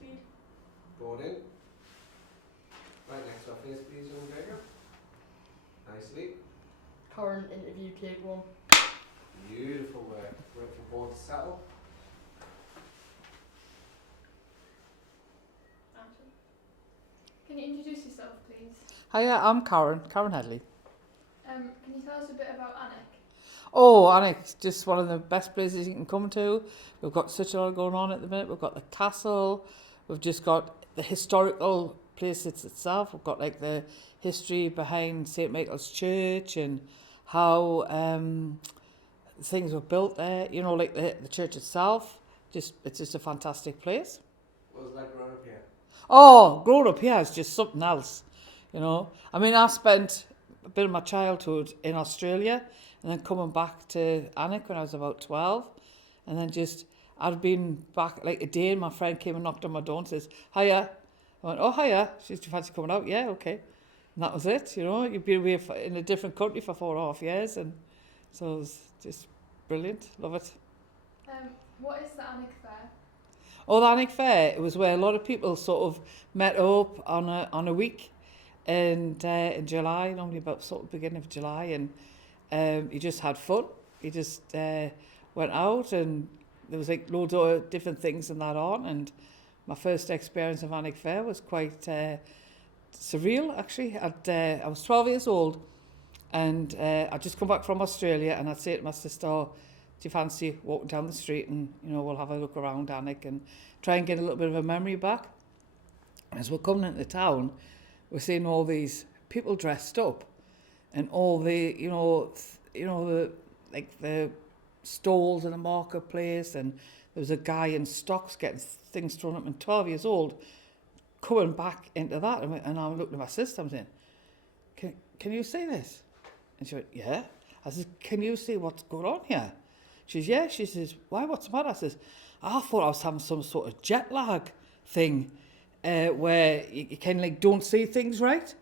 speed. Board in. Right next to our face, please, young Gregor. Nicely. Current interview, take one. Beautiful work. Wait for board to settle. Action. Can you introduce yourself, please? Hiya, I'm Karen Hedley. Can you tell us a bit about Alnwick? Oh, Alnwick's just one of the best places you can come to. We've got such a lot going on at the minute. We've got the castle. We've just got the historical place itself. We've got like the history behind St Michael's Church and how things were built there. You know, like the church itself. It's just a fantastic place. What was it like growing up here? Oh, growing up here is just something else. You know, I mean, I spent a bit of my childhood in Australia and then coming back to Alnwick when I was about 12. And then I'd been back like a day and my friend came and knocked on my door and says, hiya. I went, oh, hiya. She said, do you fancy coming out? Yeah, okay. And that was it, you know. You'd been away in a different country for 4.5 years. And so it was just brilliant. Love it. What is the Alnwick Fair? Oh, the Alnwick Fair, it was where a lot of people sort of met up on a week and in July, normally about sort of beginning of July, and you just had fun. You just went out and there was like loads of different things and that on, and my first experience of Alnwick Fair was quite surreal actually. I was 12 years old and I'd just come back from Australia and I'd say to my sister, do you fancy walking down the street and, you know, we'll have a look around Alnwick and try and get a little bit of a memory back. As we're coming into town, we're seeing all these people dressed up and all the, the stalls in the marketplace, and there was a guy in stocks getting things thrown up, and 12 years old, coming back into that, and I'm looking at my sister, I'm saying, can you see this? And she went, yeah. I said, can you see what's going on here? She says, yeah. She says, why, what's the matter? I says, I thought I was having some sort of jet lag thing where you kind of like don't see things right.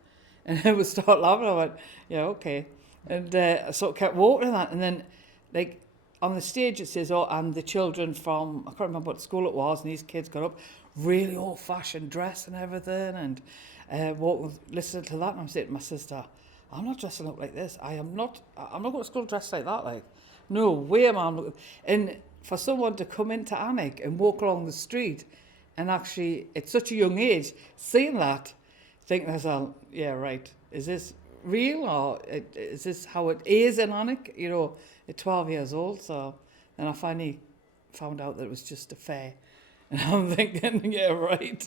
And I would start laughing. I went, yeah, okay. And I sort of kept walking that. And then like on the stage it says, oh, and the children from, I can't remember what school it was, and these kids got up, really old-fashioned dress and everything, and listening to that. And I'm saying to my sister, I'm not dressing up like this. I'm not going to school dressed like that. Like, no way am I looking. And for someone to come into Alnwick and walk along the street and actually, at such a young age, seeing that, thinking to myself, yeah, right, is this real or is this how it is in Alnwick? You know, at 12 years old. So then I finally found out that it was just a fair. And I'm thinking, yeah, right.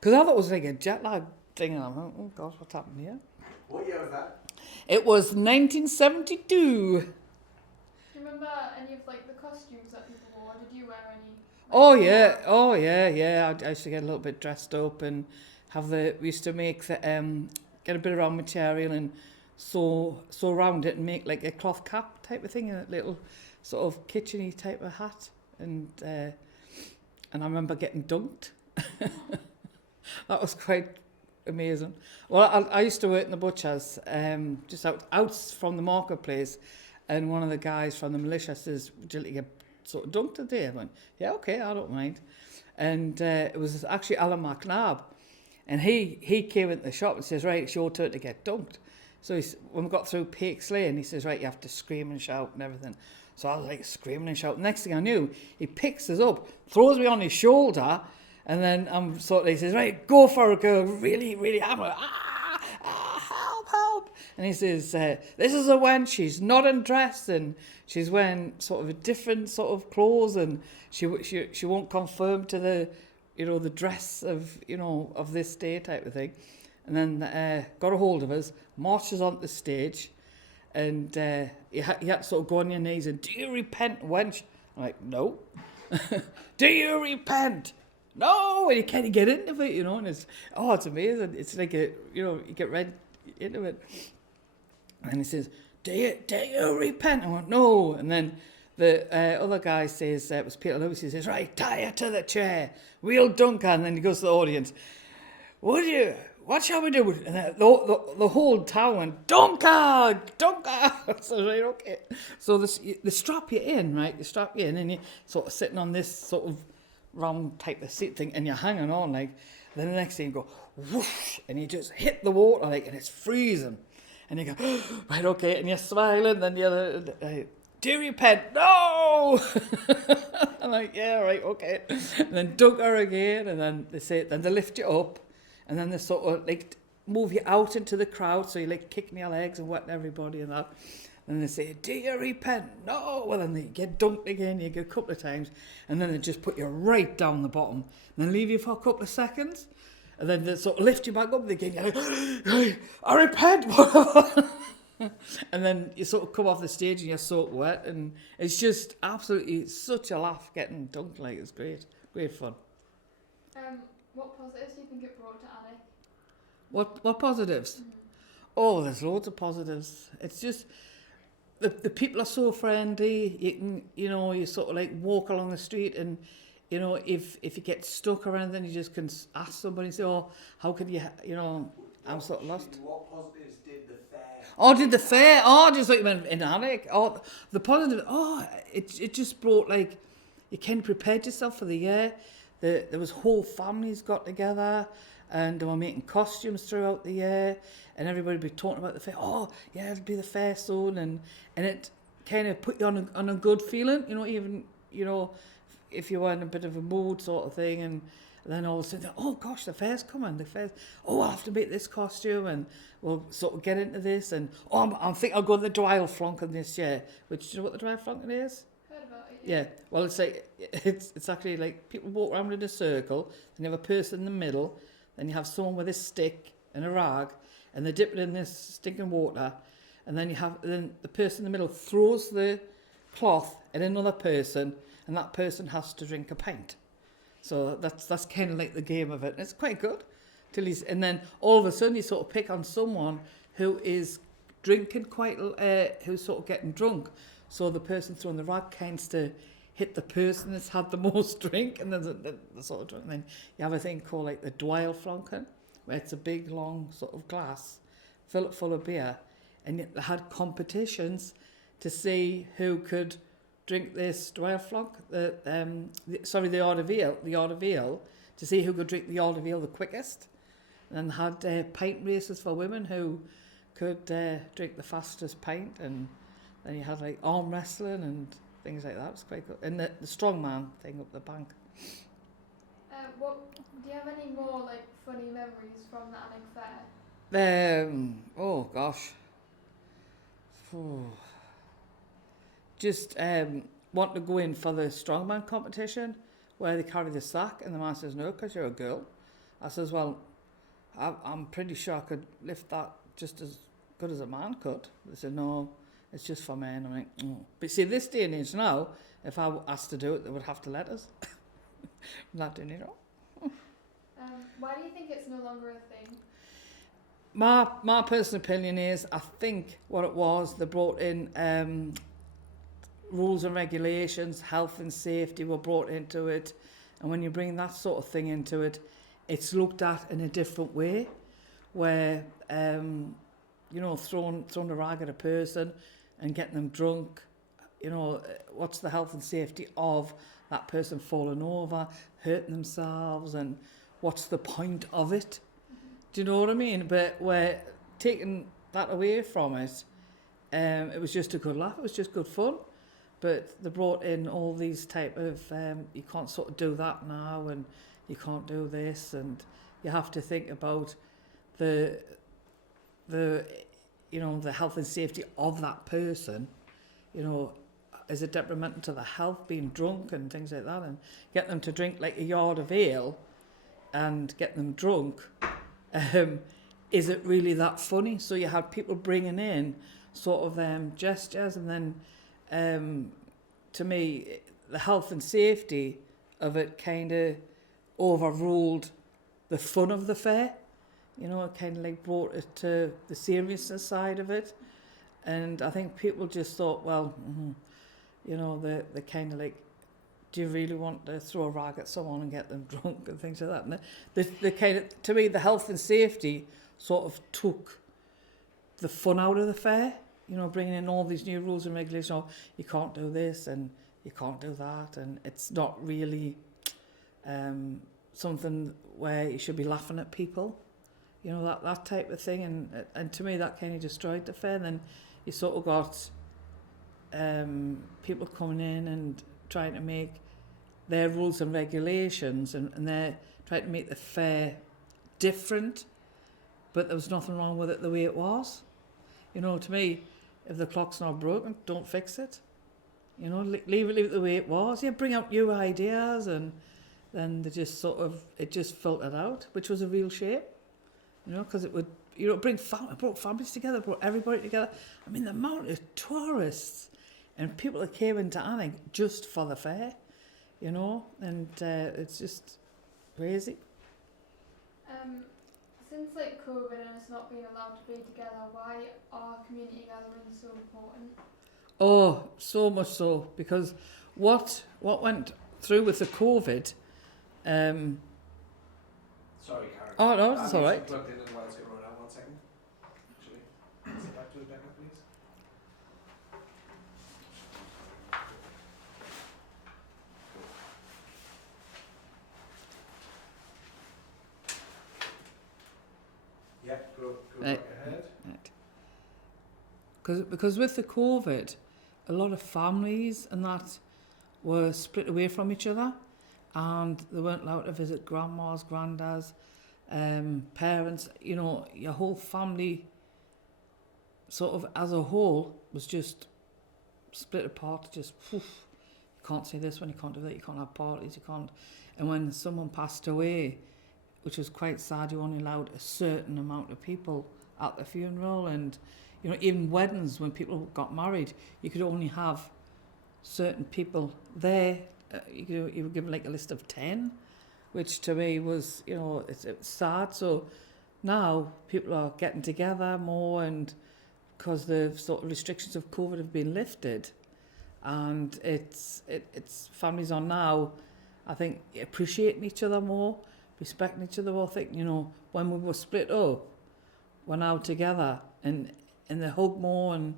Because I thought it was like a jet lag thing. And I'm like, oh, gosh, what's happened here? What year was that? It was 1972. Do you remember any of like the costumes that people wore? Did you wear any? Oh yeah. I used to get a little bit dressed up and we used to make the get a bit of round material and sew around it and make like a cloth cap type of thing, and a little sort of kitcheny type of hat, and I remember getting dunked. That was quite amazing. Well, I used to work in the butcher's just out from the marketplace, and one of the guys from the militia says, would you like to get sort of dunked today? I went, yeah, okay, I don't mind. And it was actually Alan McNabb, and he came into the shop and says, right, it's your turn to get dunked. So when we got through Pake's Lane, he says, right, you have to scream and shout and everything. So I was like screaming and shouting. Next thing I knew, he picks us up, throws me on his shoulder, and then he says, right, go for it, girl, really, really hammer. Help. And he says, this is a wench, she's not undressed, and she's wearing sort of a different sort of clothes, and she won't conform to the, you know, the dress of, you know, of this day type of thing. And then got a hold of us, marched us onto the stage, and you had to sort of go on your knees and, do you repent, wench? I'm like, no. Do you repent? No. And you kind of get into it, you know, and it's amazing. It's like you get right into it. And he says, do you repent? I went, no. And then the other guy says, it was Peter Lewis, he says, right, tie her to the chair, we'll dunk her. And then he goes to the audience, what shall we do? And the whole town went, dunk her. So, right, okay. So they strap you in, right? They strap you in, and you're sort of sitting on this sort of round type of seat thing, and you're hanging on like. Then the next thing you go whoosh, and you just hit the water like, and it's freezing, and you go right, okay, and you're smiling. Then the other, do you repent? No. I'm like, yeah, right, okay. And then dunk her again, and then they lift you up, and then they sort of like move you out into the crowd, so you're like kicking your legs and wetting everybody and that. And they say, do you repent? No. Well, then you get dunked again, you get a couple of times, and then they just put you right down the bottom, and then leave you for a couple of seconds, and then they sort of lift you back up again. You're like, I repent. And then you sort of come off the stage and you're soaked wet, and it's just absolutely such a laugh getting dunked. Like, it's great fun. What positives do you think it brought to Alnwick? What positives? Mm-hmm. Oh, there's loads of positives. It's just the people are so friendly. You can, you sort of like walk along the street, and if you get stuck or anything, you just can ask somebody, say, oh, how can you, I'm sort of lost. What positives did the fair? Oh, did the fair? Oh, just like you meant in Alnwick. Oh, the positive. Oh, it just brought, like, you kind of prepared yourself for the year. There was whole families got together, and they were making costumes throughout the year, and everybody would be talking about the fair. Oh, yeah, it'll be the fair soon, and it kind of put you on a good feeling. Even if you were in a bit of a mood sort of thing, and then all of a sudden, oh gosh, the fair's coming. I'll have to make this costume, and we'll sort of get into this. And I think I'll go to the Dwyle Flonken this year. Which, do you know what the Dwyle Flonken is? Heard about it. Yeah. Well, it's like it's actually like people walk around in a circle. Then you have a person in the middle. Then you have someone with a stick and a rag, and they dip it in this stinking water. And then the person in the middle throws the cloth at another person, and that person has to drink a pint. So that's kind of like the game of it. And it's quite good. And then all of a sudden you sort of pick on someone who is drinking who's sort of getting drunk. So the person throwing the rag kinds to hit the person that's had the most drink, and then the sort of drink. And then you have a thing called like the Dwyle Flonken, where it's a big long sort of glass full of beer, and they had competitions to see who could drink this Dwyle Flonk, the Eau de Ville, to see who could drink the Eau de Ville the quickest. And then had pint races for women who could drink the fastest pint, and then you had like arm wrestling and things like that. It was quite good. And the strongman thing up the bank. Do you have any more like funny memories from the Alnwick Fair? Oh gosh. Just want to go in for the strongman competition where they carry the sack, and the man says, no, because you're a girl. I says, well, I'm pretty sure I could lift that just as good as a man could. They said, no, it's just for men. I'm like, oh. But see, this day and age now, if I asked to do it, they would have to let us. I'm not doing it all. Why do you think it's no longer a thing? My personal opinion is, I think what it was, they brought in rules and regulations, health and safety were brought into it, and when you bring that sort of thing into it, it's looked at in a different way, where throwing a rag at a person and getting them drunk, what's the health and safety of that person falling over, hurting themselves, and what's the point of it? Do you know what I mean? But we're taking that away from it. It was just a good laugh. It was just good fun. But they brought in all these type of, you can't sort of do that now, and you can't do this, and you have to think about the health and safety of that person. Is it detrimental to the health, being drunk and things like that, and get them to drink like a yard of ale and get them drunk. Is it really that funny? So you had people bringing in sort of gestures, and then to me, the health and safety of it kind of overruled the fun of the fair. It kind of like brought it to the seriousness side of it. And I think people just thought, well, they're kind of like, do you really want to throw a rag at someone and get them drunk and things like that? And the kind of, to me, the health and safety sort of took the fun out of the fair. Bringing in all these new rules and regulations. Oh, you can't do this and you can't do that, and it's not really something where you should be laughing at people, you know, that type of thing. And to me, that kind of destroyed the fair. And then you sort of got people coming in and trying to make their rules and regulations, and they're trying to make the fair different, but there was nothing wrong with it the way it was. You know, to me, if the clock's not broken, don't fix it. You know, leave it the way it was. Yeah, bring out new ideas, and then they just sort of, it just filtered out, which was a real shame. You know, because it would, you know, it brought families together, brought everybody together. I mean, the amount of tourists and people that came into Alnwick just for the fair, you know, and it's just crazy. Since like COVID and us not being allowed to be together, why are community gatherings so important? Oh, so much so, because what went through with the COVID. Sorry, Karen. Oh no, that's all right. Plugged in as well, so you run out 1 second. Actually, sit back to Rebecca, please. Yeah, go Right. back ahead. Right. Because with the COVID, a lot of families and that were split away from each other, and they weren't allowed to visit grandmas, granddads, parents. You know, your whole family, sort of as a whole, was just split apart. Just poof, you can't say this one, you can't do that, you can't have parties, you can't. And when someone passed away, which was quite sad, you only allowed a certain amount of people at the funeral. And you know, even weddings, when people got married, you could only have certain people there. You were given like a list of 10, which to me was, you know, it's sad. So now people are getting together more, and because the sort of restrictions of COVID have been lifted, and it's families are now, I think, appreciating each other more, respecting each other more. I think, you know, when we were split up, we're now together, and they hug more, and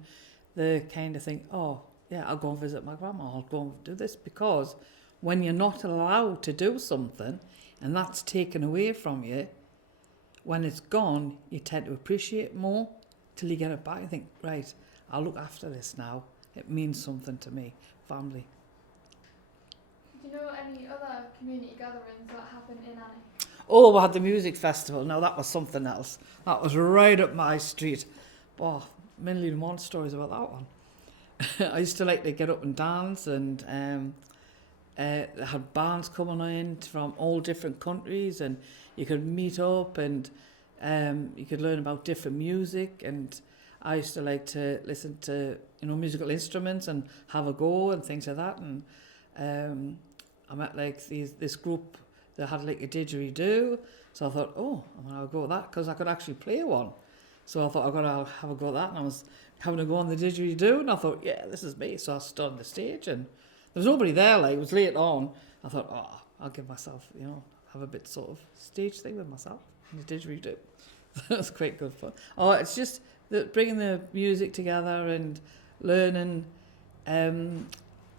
they kind of think, oh yeah, I'll go and visit my grandma, I'll go and do this. Because when you're not allowed to do something and that's taken away from you, when it's gone, you tend to appreciate more till you get it back and think, right, I'll look after this now. It means something to me, family. Do you know any other community gatherings that happen in Alnwick? Oh, we had the music festival. Now that was something else. That was right up my street. Oh, million and one stories about that one. I used to like to get up and dance, and they had bands coming in from all different countries, and you could meet up, and you could learn about different music. And I used to like to listen to, you know, musical instruments and have a go and things like that. And I met like this group that had like a didgeridoo, so I thought, oh, I'm gonna have a go at that, because I could actually play one. So I thought, I've got to have a go at that, and I was having a go on the didgeridoo, and I thought, yeah, this is me. So I stood on the stage, and there was nobody there, like, it was late on. I thought, oh, I'll give myself, you know, have a bit sort of stage thing with myself in the didgeridoo. That was quite good fun. Oh, it's just bringing the music together and learning,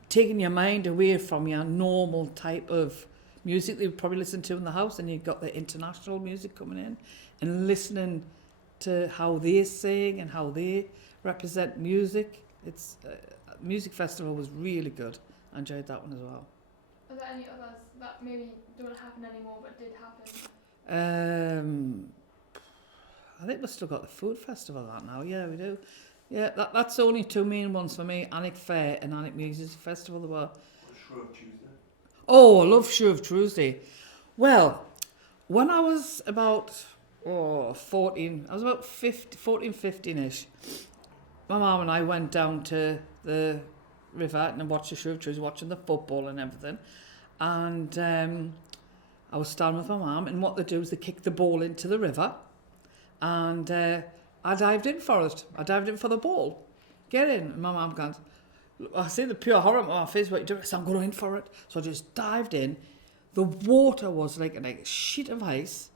taking your mind away from your normal type of music that you probably listen to in the house, and you've got the international music coming in, and listening to how they sing and how they represent music. It's music festival was really good. I enjoyed that one as well. Are there any others that maybe don't happen anymore but did happen? I think we've still got the food festival that now. Yeah, we do. Yeah, that's the only two main ones for me: Alnwick Fair and Alnwick Music Festival. There were. Shrove Tuesday. Oh, I love Shrove Tuesday. Well, when I was about 14, I was about 14, 15-ish. My mum and I went down to the river and watched the Shrove Tuesday, watching the football and everything. And I was standing with my mum, and what they do is they kick the ball into the river, and I dived in for it. I dived in for the ball. Get in. And my mum goes, I see the pure horror on my face, what you doing? I said, I'm going in for it. So I just dived in. The water was like a sheet of ice.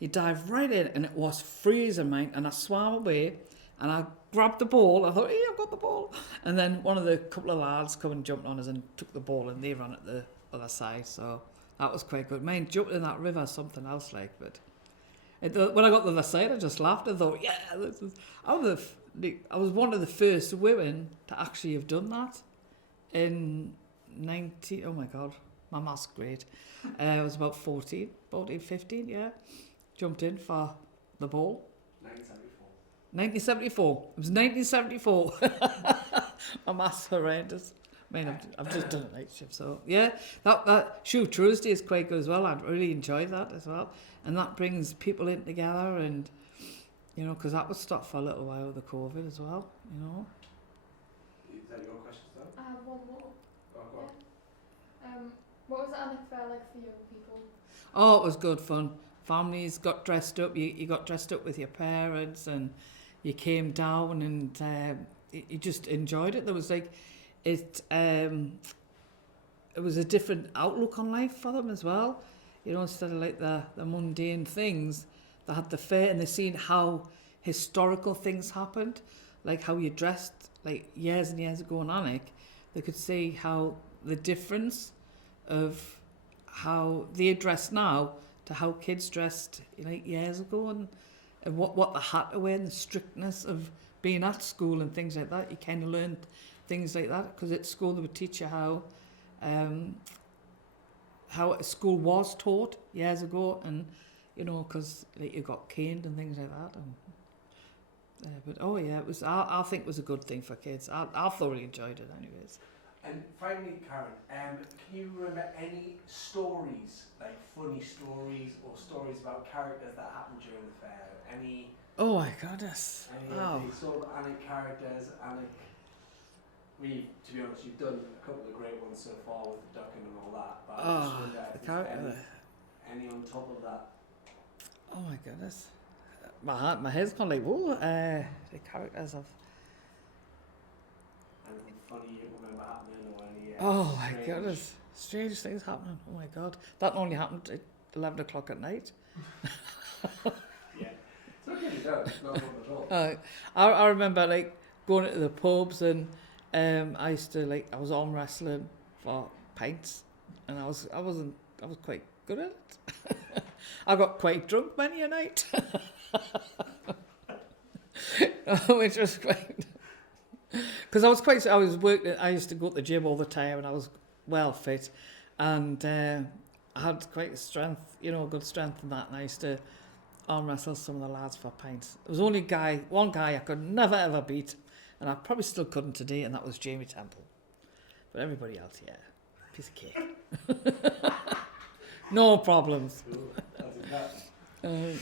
You dive right in, and it was freezing, mate. And I swam away, and I grabbed the ball. I thought, hey, I've got the ball. And then one of the couple of lads come and jumped on us and took the ball, and they ran at the other side. So That was quite good. Mine jumping in that river, something else like, but when I got to the other side, I just laughed and thought, yeah, this is. I was one of the first women to actually have done that in 90. Oh my God, my math's great. I was about 14, 15, yeah. Jumped in for the ball. 1974. It was 1974. My math's horrendous. I mean, I've just done a night shift, so yeah. That Shoe Tuesday is quite good as well. I'd really enjoy that as well, and that brings people in together, and you know, because that was stopped for a little while with the COVID as well. You know. Is that your question, Sam? I have one more. Oh, go on. What was Alnwick Fair like for young people? Oh, it was good fun. Families got dressed up. You got dressed up with your parents, and you came down, and you just enjoyed it. There was like it was a different outlook on life for them as well. You know, instead of like the mundane things, they had the fair, and they seen how historical things happened, like how you dressed like years and years ago in Alnwick. They could see how the difference of how they dress now to how kids dressed like years ago, and what they had to wear, and the strictness of being at school and things like that. You kind of learned things like that, because at school they would teach you how school was taught years ago, and you know, because like, you got caned and things like that. And but oh yeah, it was. I think it was a good thing for kids. I thoroughly enjoyed it, anyways. And finally, Karen, can you remember any stories, like funny stories or stories about characters that happened during the fair? Any? Oh my goodness! Any of the sort of Alnwick characters, Alnwick? To be honest, you've done a couple of great ones so far with the ducking and all that. But I just wonder if there's any on top of that. Oh my goodness! My head's gone like, whoa! The characters of. Anything funny you remember happening, or any? Oh my goodness! Strange things happening. Oh my God! That only happened at 11 o'clock at night. Yeah, it's okay. No, it's not one at all. I remember like going into the pubs, and I used to I was arm wrestling for pints, and I was quite good at it. I got quite drunk many a night, which was great. Because I was working. I used to go to the gym all the time, and I was well fit, and I had quite strength, good strength in that. And I used to arm wrestle some of the lads for pints. There was only one guy I could never ever beat, and I probably still couldn't today, and that was Jamie Temple. But everybody else, yeah, piece of cake. No problems. Cool. That's it.